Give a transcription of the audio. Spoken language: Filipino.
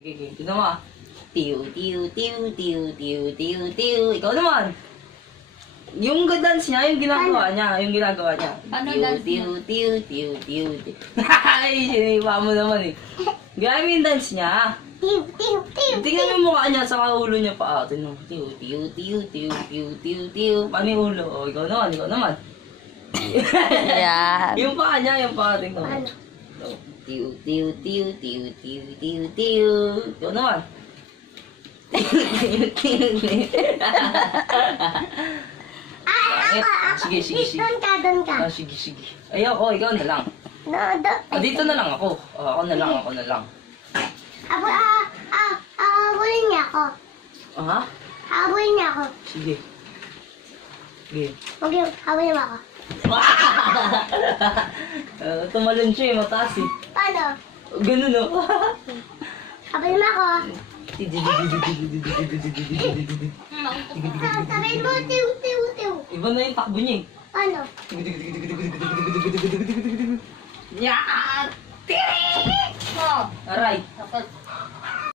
Okay, tignan mo ah. Tiyo, tiyo, tiyo, tiyo, tiyo, tiyo, tiyo. Ikaw naman. Yung dance niya, yung ginagawa niya, yung ginagawa niya. Ano Tiyo, dance tiyo, tiyo, tiyo, tiyo, tiyo. Ay, sinipa mo naman eh. Gaya yung dance niya. Tiw, tiw, tiw. Tingnan mo yung mukha niya, saka ulo niya pa. Tingnan mo. Tiyo, tiyo, tiyo, tiyo, tiyo, tiyo, tiyo. Paano yung ulo? O, ikaw naman, ikaw naman. Yan. Yung paa niya, yung paa. Tingnan mo. Ano? Tiyo, tiyo, tiyo, tiyo, tiyo, tiyo, tiyo. Ikaw naman. Sige, sige, sige. Doon ka, doon ka. Ah, sige, sige. Ayoko, ikaw na lang. No, doon. Ah, dito na lang ako. Ako na lang, ako na lang. Habulin niya ako. Ah, Habulin niya ako. sige. Sige. Huwag yung, habulin mo ako. Tumalon siya eh, mataas eh. Paano? Ganun o. Habulin mo ako. Sabihin mo, tiw, tiw, tiw. Iba na yung takbo niya eh. Paano? Yan! Tirik! Oh. Aray! Tapos,